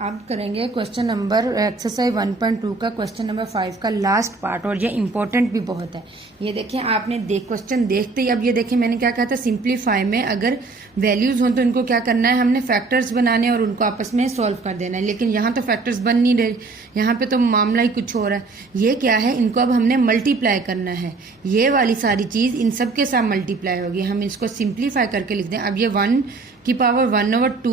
आप करेंगे question number exercise 1.2 का क्वेश्चन नंबर 5 का लास्ट पार्ट, और ये इम्पोर्टेंट भी बहुत है। ये देखिए, आपने क्वेश्चन देखते ही अब ये देखिए मैंने क्या कहा था, सिंप्लीफाई में अगर वैल्यूज हो तो इनको क्या करना है, हमने फैक्टर्स बनाने और उनको आपस में सॉल्व कर देना है। लेकिन यहाँ तो फैक्टर्स बन नहीं रहे, यहाँ पे तो मामला ही कुछ हो रहा है। ये क्या है, इनको अब हमने मल्टीप्लाई करना है। ये वाली सारी चीज इन सब के साथ मल्टीप्लाई होगी। हम इसको सिंप्लीफाई करके लिख दें। अब ये 1 की पावर 1/2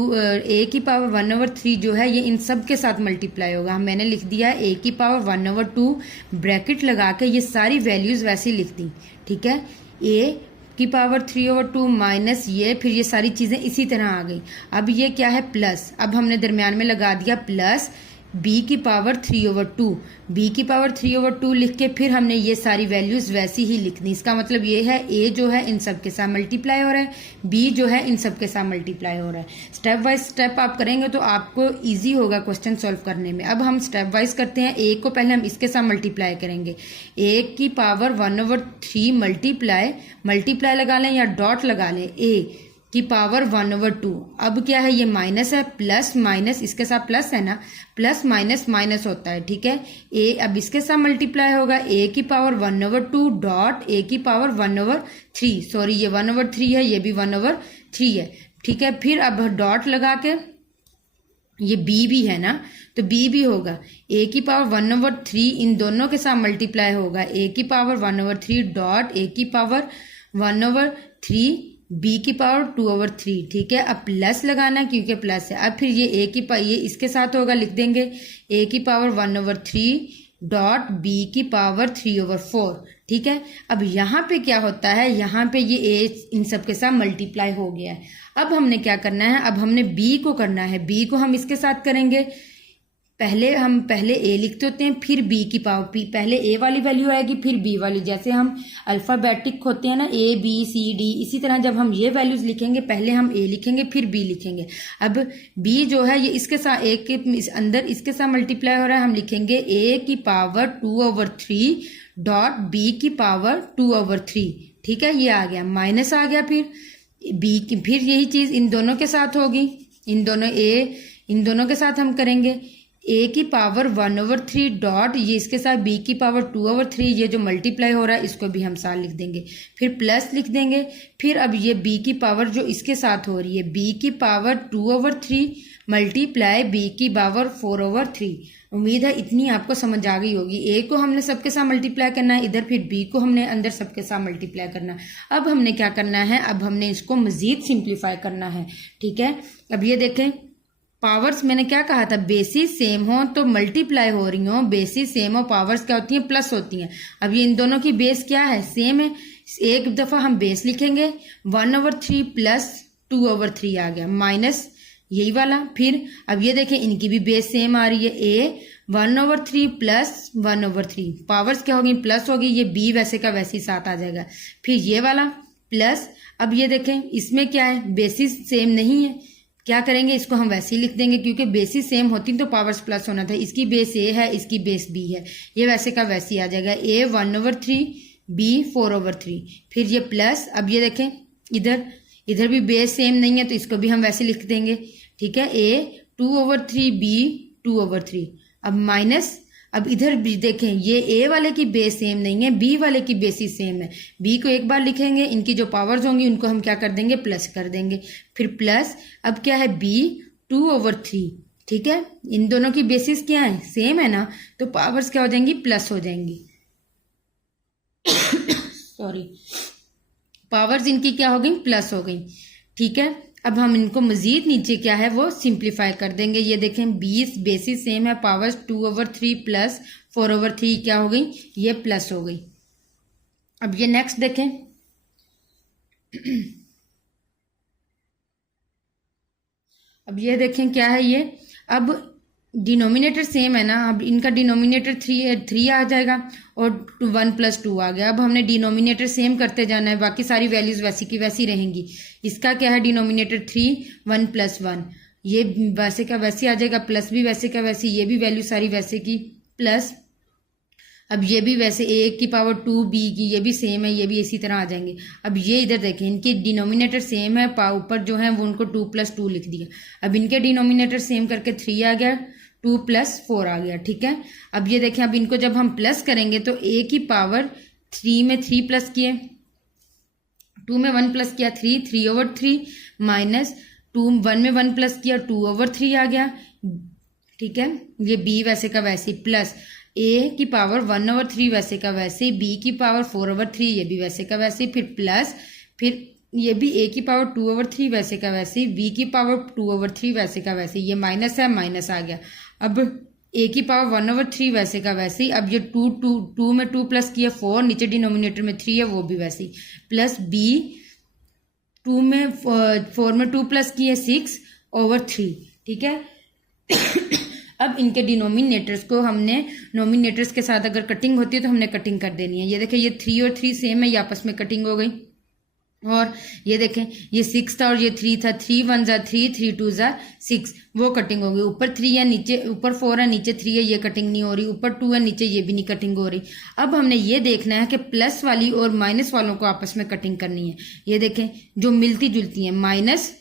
a की पावर 1/3 जो है ये इन सब के साथ मल्टीप्लाई होगा। मैंने लिख दिया a की पावर 1/2 ब्रैकेट लगा के ये सारी वैल्यूज वैसे ही लिख दी। ठीक है, a की पावर 3/2 माइनस ये, फिर ये सारी चीजें इसी तरह आ गई। अब ये क्या है, प्लस। अब हमने दरमियान में लगा दिया प्लस b की पावर 3/2। b की पावर 3/2 लिख के फिर हमने ये सारी वैल्यूज वैसी ही लिखनी। इसका मतलब ये है a जो है इन सब के साथ मल्टीप्लाई हो रहा है, b जो है इन सब के साथ मल्टीप्लाई हो रहा है। स्टेप वाइज स्टेप आप करेंगे तो आपको इजी होगा क्वेश्चन सॉल्व करने में। अब हम स्टेप वाइज करते हैं। a को पहले हम इसके साथ मल्टीप्लाई करेंगे। a की पावर 1/3 मल्टीप्लाई लगा लें या डॉट लगा लें, a की पावर 1/2। अब क्या है, ये माइनस है, प्लस माइनस इसके साथ प्लस है ना, प्लस माइनस माइनस होता है। ठीक है, a अब इसके साथ मल्टीप्लाई होगा, a की पावर 1/2 डॉट a की पावर 1/3। सॉरी, ये 1/3 है, ये भी 1/3 है। ठीक है, फिर अब डॉट लगा के, ये b भी है ना तो b भी होगा, a की पावर 1/3 इन दोनों के साथ मल्टीप्लाई होगा, a की पावर 1/3 डॉट a की पावर 1/3 b की पावर 2/3। ठीक है, अब प्लस लगाना क्योंकि प्लस है। अब फिर ये ये इसके साथ होगा, लिख देंगे a की पावर 1/3 डॉट b की पावर 3/4। ठीक है, अब यहाँ पे क्या होता है, यहाँ पे ये a इन सब के साथ मल्टीप्लाई हो गया है। अब हमने क्या करना है, अब हमने b को करना है। b को हम इसके साथ करेंगे, पहले a लिखते होते हैं, फिर b की पावर पहले a वाली वैल्यू आएगी फिर b वाली। जैसे हम अल्फाबेटिक होते हैं ना, a b c d, इसी तरह जब हम ये वैल्यूज लिखेंगे पहले हम a लिखेंगे फिर b लिखेंगे। अब b जो है ये इसके साथ a के अंदर इसके साथ मल्टीप्लाई हो रहा है, हम लिखेंगे a की पावर 2/3 डॉट b की पावर 2/3। ठीक है, ये आ गया, माइनस आ गया, फिर b की, फिर यही चीज इन दोनों के साथ होगी, इन दोनों के साथ हम करेंगे। a की पावर 1/3 डॉट ये इसके साथ b की पावर 2/3, ये जो मल्टीप्लाई हो रहा है इसको भी हम साथ लिख देंगे, फिर प्लस लिख देंगे। फिर अब ये b की पावर जो इसके साथ हो रही है, b की पावर 2/3 मल्टीप्लाई b की पावर 4/3। उम्मीद है इतनी आपको समझ आ गई होगी। a को हमने सबके साथ मल्टीप्लाई करना है इधर, फिर b को हमने अंदर सबके साथ मल्टीप्लाई करना है। अब हमने क्या करना है, अब हमने इसको मजीद सिंप्लीफाई करना है। ठीक है, अब ये देखें, पावर्स मैंने क्या कहा था, बेसिस सेम हो तो मल्टीप्लाई हो रही हो, बेसिस सेम हो पावर्स क्या होती हैं, प्लस होती हैं। अब ये इन दोनों की बेस क्या है, सेम है। एक दफा हम बेस लिखेंगे, 1/3 प्लस 2/3 आ गया, माइनस यही वाला। फिर अब ये देखें इनकी भी बेस सेम आ रही है, a 1/3 प्लस 1/3, पावर्स क्या होगी, प्लस होगी, ये b वैसे का वैसे ही साथ आ जाएगा। फिर ये वाला प्लस, अब ये देखें इसमें क्या है, बेसिस सेम नहीं है, क्या करेंगे, इसको हम वैसे ही लिख देंगे क्योंकि बेसिस सेम होती तो पावर्स प्लस होना था। इसकी बेस a है, इसकी बेस b है, ये वैसे का वैसे ही आ जाएगा, a 1/3 b 4/3। फिर ये प्लस, अब ये देखें इधर भी बेस सेम नहीं है तो इसको भी हम वैसे लिख देंगे। ठीक है, a 2/3 b 2/3। अब माइनस, अब इधर भी देखें ये a वाले की बेस सेम नहीं है, b वाले की बेसिस सेम है। b को एक बार लिखेंगे, इनकी जो पावर्स होंगी उनको हम क्या कर देंगे, प्लस कर देंगे, फिर प्लस। अब क्या है, b 2/3। ठीक है, इन दोनों की बेसिस क्या है, सेम है ना, तो पावर्स क्या हो जाएंगी, प्लस हो जाएंगी। सॉरी, पावर्स इनकी क्या हो गई, प्लस हो गई। ठीक है, अब हम इनको मजीद नीचे क्या है वो सिंप्लीफाई कर देंगे। ये देखें 20 बेसिस सेम है, पावर्स 2/3 प्लस 4/3 क्या हो गई, ये प्लस हो गई। अब ये नेक्स्ट देखें, अब ये देखें क्या है ये, अब डिनोमिनेटर सेम है ना, अब इनका डिनोमिनेटर 3 आ जाएगा और 1 + 2 आ गया। अब हमने डिनोमिनेटर सेम करते जाना है, बाकी सारी वैल्यूज वैसी की वैसी रहेंगी। इसका क्या है, डिनोमिनेटर 3 1 + 1, ये वैसे का वैसे आ जाएगा, प्लस भी वैसे का वैसे, ये भी वैल्यू सारी वैसे की प्लस। अब ये भी वैसे a की पावर 2 b की, ये भी सेम है, ये भी इसी तरह आ जाएंगे। अब ये इधर देखें, इनकी डिनोमिनेटर सेम है, ऊपर जो है वो उनको 2 + 2 लिख दिया। अब इनके डिनोमिनेटर सेम करके 3 आ गया, 2 + 4 आ गया, ठीक है। अब ये देखें, अब इनको जब हम प्लस करेंगे तो a की पावर 3 में 3 प्लस किए, 2 में 1 प्लस किया 3/3 माइनस 2 1 में 1 प्लस किया 2/3 आ गया, ठीक है। ये b वैसे का वैसे प्लस a की पावर 1/3 वैसे का वैसे, b की पावर 4/3 ये भी वैसे का वैसे, फिर प्लस, फिर ये भी a की पावर 2/3 वैसे का वैसे, b की पावर 2/3 वैसे का वैसे, ये माइनस है माइनस आ गया। अब a की पावर 1/3 वैसे का वैसे ही, अब ये 2 में 2 प्लस किया 4, नीचे डिनोमिनेटर में 3 है वो भी वैसे ही, प्लस b 2 में 4 में 2 प्लस किए 6/3, ठीक है। अब इनके डिनोमिनेटर्स को हमने नोमिनेटर्स के साथ अगर कटिंग होती है तो हमने कटिंग कर देनी है। ये देखें, ये 3 और 3 सेम है, ये आपस में कटिंग हो गई। और ये देखें, ये 6 था और ये 3 था, 3 1 ज़ा 3, 3 2 ज़ा 6, वो कटिंग हो गई। ऊपर 3 है, नीचे ऊपर 4 है, नीचे 3 है, ये कटिंग नहीं हो रही। ऊपर 2 है, नीचे ये भी नहीं कटिंग हो रही। अब हमने ये देखना है कि प्लस वाली और माइनस वालों को आपस में कटिंग करनी है। ये देखें, जो मिलती जुलती है, माइनस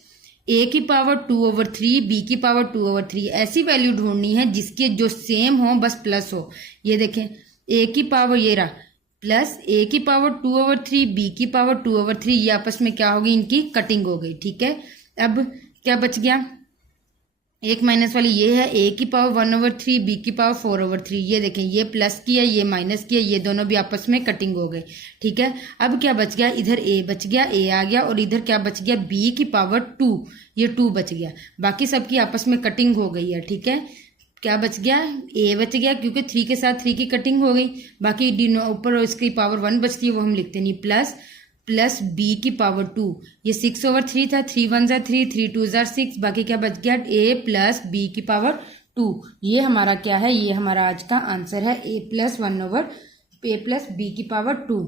a की पावर 2/3, b की पावर 2/3, ऐसी वैल्यू ढूंढनी है जिसके जो सेम हो बस प्लस हो। ये देखें, a की पावर ये रहा प्लस a की पावर 2/3, b की पावर 2/3, ये आपस में क्या होगी, इनकी कटिंग हो गई, ठीक है। अब क्या बच गया, एक माइनस वाली ये है, a की पावर 1/3, b की पावर 4/3, ये देखें, ये प्लस किया ये माइनस किया, ये दोनों भी आपस में कटिंग हो गए, ठीक है। अब क्या बच गया, इधर a बच गया, a आ गया, और इधर क्या बच गया, b की पावर 2, ये 2 बच गया। बाकी सबकी आपस में कटिंग हो गई है, ठीक है। क्या बच गया, a बच गया क्योंकि 3 के साथ 3 की कटिंग हो गई। बाकी ऊपर इसकी पावर 1 बचती है, वो हम लिखते नहीं, प्लस b की पावर 2, ये 6/3 था, 3 1 ज़ा 3, 3 2 ज़ा 6, बाकी क्या बच गया, a प्लस b की पावर 2। ये हमारा क्या है, ये हमारा आज का आंसर है, a प्लस b की पावर 2।